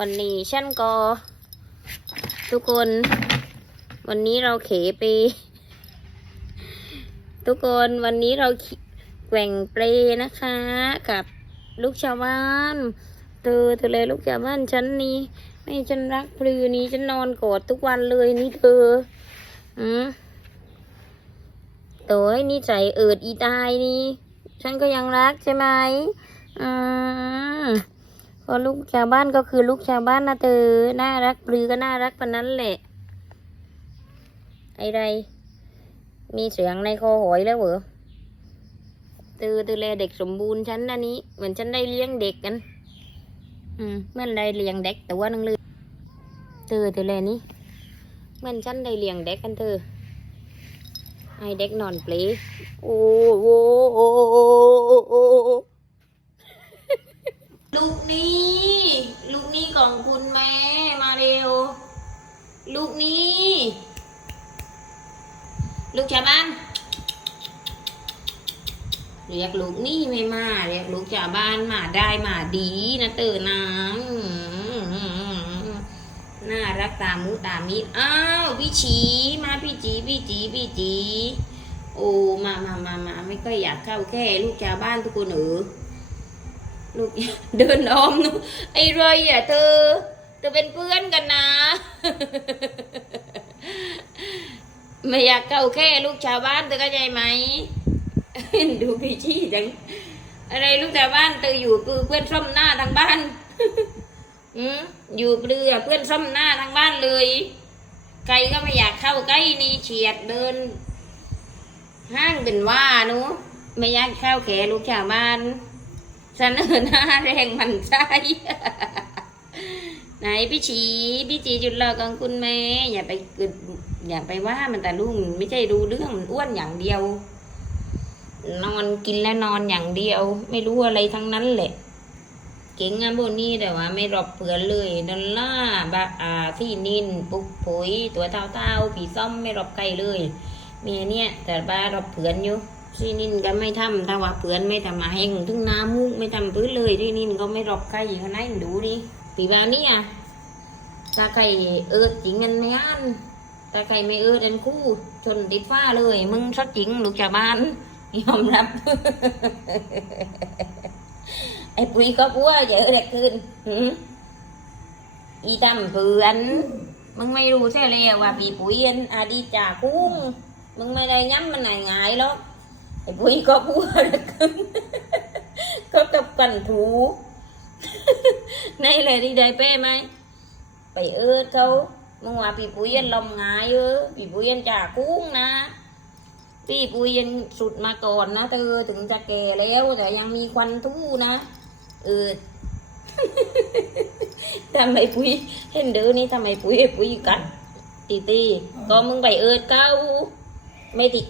วันนี้ฉันก็ ทุกคน วันนี้เราเขไป ทุกคนวันนี้เราแกว่งเปลนะคะ กับลูกชาวบ้านเธอเธอเลยลูกชาวบ้านฉันนี่ไม่ฉันรักพลือนี้ฉันนอนกอดทุกวันเลยนี่เธออืมตัวให้นิสัยเอิดอีตายนี่ ฉันก็ยังรักใช่ไหมอืม ก็ลูกชาวบ้านก็คือลูกชาวบ้านนะเธอน่ารักปลือก็น่ารักปานนั้นแหละ ไอ้ไร มีเสียงในคอหอยแล้วเหรอตือตือแลเด็กสมบูรณ์ฉันนะนี้ เหมือนฉันได้เลี้ยงเด็กกัน อืมเมื่อนได้เลี้ยงเด็กแต่ว่านึงเลยตือตือแลนี่เหมือนฉันได้เลี้ยงเด็กกันเธอให้เด็กนอนเปลโอ้โหโอ้โหโอ้โหลูก นี้ลูกนี้ของคุณแม่มาเร็ว ลูกนี้ ลูกชาวบ้านเรียกลูกนี่ไม่มาเรียกลูกชาวบ้านมาได้มาดีนะเตอน้ำน่ารักตามุตามิอ้าวพี่ชีมาพี่จีพี่จีพี่จีโอ้มามามามาไม่ค่อยอยากเข้าแค่ลูกชาวบ้านทุกคนเออ ลูกเดินอ้อมนูไอ้ไรอะเธอเธอเป็นเพื่อนกันนะ ไม่อยากเข้าแค่ลูกชาวบ้านเธอเข้าใจไหมดูพี่ชี้จังอะไรลูกชาวบ้านเธออยู่คือเพื่อนซ่อมหน้าทางบ้านอืมอยู่เปลือเพื่อนซ่อมหน้าทางบ้านเลยใครก็ไม่อยากเข้าใกล้นี่เฉียดเดิน ห้างเป็นว่านูไม่อยากเข้าแก่ลูกชาวบ้าน เสนอหน้าแรงมันใช่ไหนพี่ชีพี่ชีจุดเลิกของคุณแม่อย่าไปกึดอย่าไปว่ามันแต่ลุงไม่ใช่รู้เรื่องมันอ้วนอย่างเดียว นอนกินและนอนอย่างเดียว ไม่รู้อะไรทั้งนั้นแหละ เก่งงานพวกนี้แต่ว่า ไม่รอบเผื่อนเลยดอลล่าบาอ่าที่นินปุกผุยตัวเต้าเต้าผีส้มไม่รอบใครเลยเมียเนี่ยแต่บ้ารอบเผื่อนอยู่ ที่นินก็ไม่ทำแต่ว่าเผื่อนไม่ทำมาเฮงถึงน้ำมุกไม่ทำพื้นเลยที่นินก็ไม่รอบใครเขาไหนดูดิปีบานี่อะถ้าใครเอิดจริงกันไม่อันถ้าใครไม่เอิดอันคู่ชนติดฟ้าเลย มึงสักจริงลูกชาวบ้านยอมรับ ไอ้ปุ้ยก็พัวเยอะเด็กขึ้นอีดำเพื่อนมึงไม่รู้ใช่เลยว่าปีปุ้ยอันอาดีจ่าคุ้งมึงไม่ได้ย้ำมันไหนหงายหรอก ไอ้ปุ้ยก็พัวเด็กขึ้นก็กับกันถูในเลยที่ได้เป้ไหมไปเออเขามึงว่าปีปุ้ยอันลมงายเออปีปุ้ยอันจ่าคุ้งนะพี่ปุ้ยยังสุดมาก่อนนะเธอถึงจะแก่แล้วแต่ยังมีควันทู่นะเออทำไมปุ้ยเห็นเด้อนี่ทำไมปุ้ยไอ้ปุยกัดตีตีก็มึงไปเอิดเก้าไม่ติด